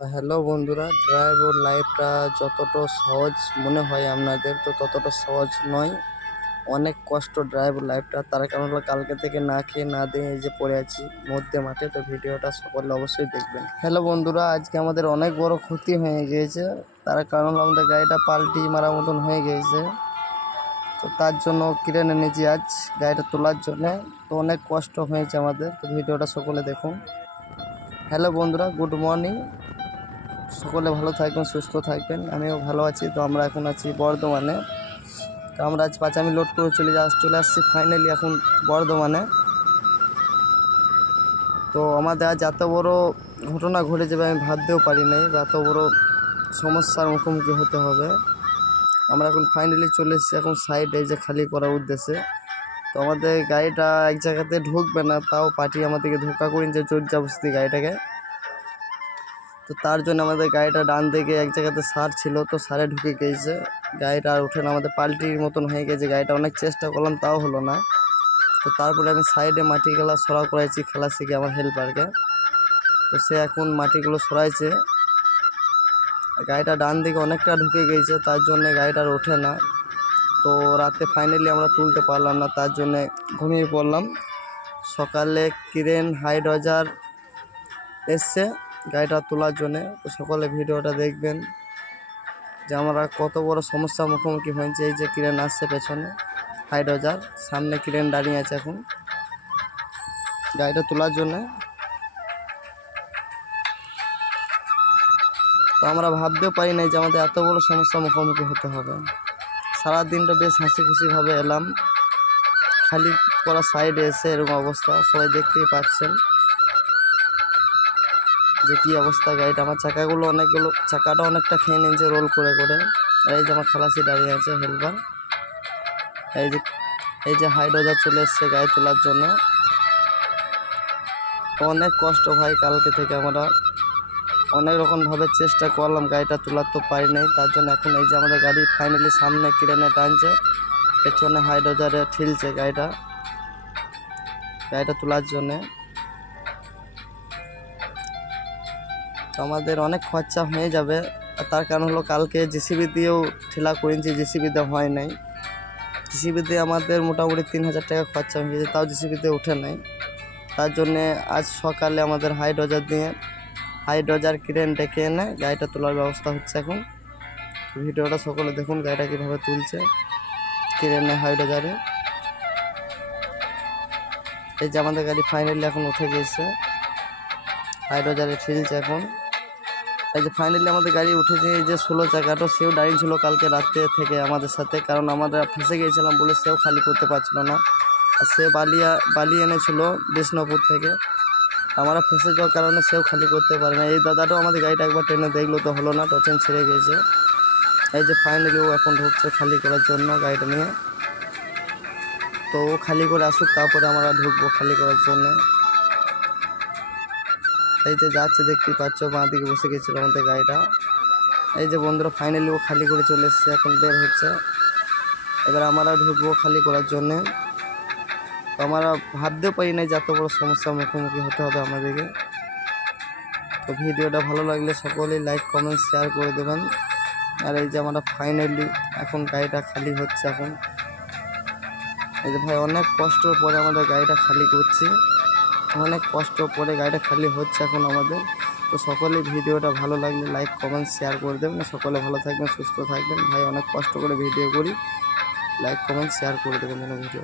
Hello বন্ধুরা, driver লাইফটা যতটা সহজ মনে হয় আপনাদের তো ততটা সহজ নয়। অনেক কষ্ট ড্রাইভার লাইফটা। তার কারণ হলো কালকে থেকে না খেয়ে না দিয়ে এই যে পড়ে আছি মধ্যে মাঠে। তো ভিডিওটা সকলে অবশ্যই দেখবেন। হ্যালো বন্ধুরা, আজকে আমাদের অনেক বড় ক্ষতি হয়ে গিয়েছে। তার কারণ হলো আমাদের গাড়িটা পাল্টি মারা মতন হয়ে গিয়েছে। তো তার জন্য ক্রেন এনেছি আজ গাড়িটা তোলার জন্য। তো অনেক কষ্ট হয়েছে আমাদের। তো ভিডিওটা সকলে দেখুন। হ্যালো বন্ধুরা, গুড মর্নিং। সকলে ভালো থাকবেন, সুস্থ থাকবেন। আমিও ভালো আছি। তো আমরা এখন আছি বর্ধমানে। তো আমরা আজ পাঁচামি লোড করে চলে আসছি ফাইনালি এখন বর্ধমানে। তো আমাদের আজ এত বড় ঘটনা ঘটে যাবে আমি ভাবতেও পারি নাই, বা এত বড় সমস্যার মুখোমুখি হতে হবে। আমরা এখন ফাইনালি চলে এসেছি এখন সাইডে যে খালি করার উদ্দেশ্যে। তো আমাদের গাড়িটা এক জায়গাতে ঢুকবে না, তাও পার্টি আমাদেরকে ধোকা করে যে জোর জবরদস্তি গাড়িটাকে। তো তার জন্য আমাদের গাড়িটা ডান দিকে এক জায়গাতে সার ছিল, তো সারে ঢুকে গিয়েছে। গাড়িটা আর ওঠে না, আমাদের পাল্টির মতন হয়ে গেছে গাড়িটা। অনেক চেষ্টা করলাম তাও হলো না। তো তারপরে আমি সাইডে মাটিগুলো সরা করাইছি খেলা শিখে আমার হেল্পারকে। তো সে এখন মাটিগুলো সরাইছে। গাড়িটা ডান দিকে অনেকটা ঢুকে গিয়েছে, তার জন্য গাড়িটা আর ওঠে না। তো রাতে ফাইনালি আমরা তুলতে পারলাম না, তার জন্যে ঘুমিয়ে পড়লাম। সকালে ক্রেন হাইড্রোজার এসছে গাড়িটা তোলার জন্যে। তো সকলে ভিডিওটা দেখবেন যে আমরা কত বড় সমস্যার মুখোমুখি হয়েছে। এই যে ক্রেন আসছে পেছনে হাইড্রোজার, সামনে ক্রেন দাঁড়িয়ে আছে এখন গাড়িটা তোলার জন্য। তো আমরা ভাবতেও পারি নাই যে আমাদের এত বড় সমস্যার মুখোমুখি হতে হবে। সারাদিনটা বেশ হাসি খুশিভাবে এলাম, খালি করা সাইডে এসে এরকম অবস্থা। সবাই দেখতেই পাচ্ছেন যে কী অবস্থা গাড়িটা। আমার চাকাটা অনেকটা খেয়ে নিয়েছে রোল করে করে। আর এই যে আমার খালাসি দাঁড়িয়ে আছে হেল্পার। এই যে হাইড্রোজার চলে এসছে গাড়ি তোলার জন্য। অনেক কষ্ট ভাই, কালকে থেকে আমরা অনেক রকমভাবে চেষ্টা করলাম গাড়িটা তোলার, তো পারি নাই। তার জন্য এখন এই যে আমাদের গাড়ি ফাইনালি সামনে ক্রেনে টানছে, পেছনে হাইড্রোজারে ঠেলছে গাড়িটা তোলার জন্যে। তো আমাদের অনেক খরচা হয়ে যাবে। আর তার কারণ হলো কালকে জেসিবি দিয়েও ঠেলা করেছি, জেসিবিতে হয় নাই। জেসিবিতে আমাদের মোটামুটি 3000 টাকা খরচা হয়ে গেছে, তাও জেসিবিতে ওঠে নাই। তার জন্যে আজ সকালে আমাদের হাইড্রোজার ক্রেন ডেকে এনে গাড়িটা তোলার ব্যবস্থা হচ্ছে এখন। ভিডিওটা সকলে দেখুন গাড়িটা কীভাবে তুলছে ক্রেনে হাইড্রোজারে। এই যে আমাদের গাড়ি ফাইনালি এখন উঠে গিয়েছে, হাইড্রোজারে ঠেলছে এখন। এই যে ফাইনালি আমাদের গাড়ি উঠেছে। এই যে 16 চাকাটা সেও দাঁড়িয়ে ছিল কালকে রাতে থেকে আমাদের সাথে, কারণ আমরা ফেঁসে গিয়েছিলাম বলে সেও খালি করতে পারছিল না। আর সে বালি এনেছিল বিষ্ণুপুর থেকে। আমরা ফেঁসে যাওয়ার কারণে সেও খালি করতে পারে না। এই দাদাটাও আমাদের গাড়িটা একবার টেনে দেখলো, তো হলো না, টচেন ছেড়ে গিয়েছে। এই যে ফাইনালি ও এখন ঢুকছে খালি করার জন্য গাড়িটা নিয়ে। তো ও খালি করে আসুক, তারপরে আমরা ঢুকবো খালি করার জন্য। এই যে যাচ্ছে দেখতেই পাচ্ছ, বাঁ দিকে বসে গেছিলো আমাদের গাড়িটা। এই যে বন্ধুরা ফাইনালি ও খালি করে চলে এসছে, এখন বের হচ্ছে। এবার আমরা ঢুকবো খালি করার জন্যে। তো আমরা ভাবতেও পারি না যে এত বড় সমস্যার মুখোমুখি হতে হবে আমাদেরকে। তো ভিডিওটা ভালো লাগলে সকলেই লাইক কমেন্ট শেয়ার করে দেবেন। আর এই যে আমরা ফাইনালি এখন গাড়িটা খালি হচ্ছে এখন। এই যে ভাই অনেক কষ্টর পরে আমাদের গাড়িটা খালি করছি, অনেক কষ্ট পরে গাড়িটা খালি হচ্ছে এখন আমাদের। তো সকলেই ভিডিওটা ভালো লাগলে লাইক কমেন্ট শেয়ার করে দেবেন। সকলে ভালো থাকবেন, সুস্থ থাকবেন। ভাই অনেক কষ্ট করে ভিডিও করি, লাইক কমেন্ট শেয়ার করে দেবেন যেন ভিডিও।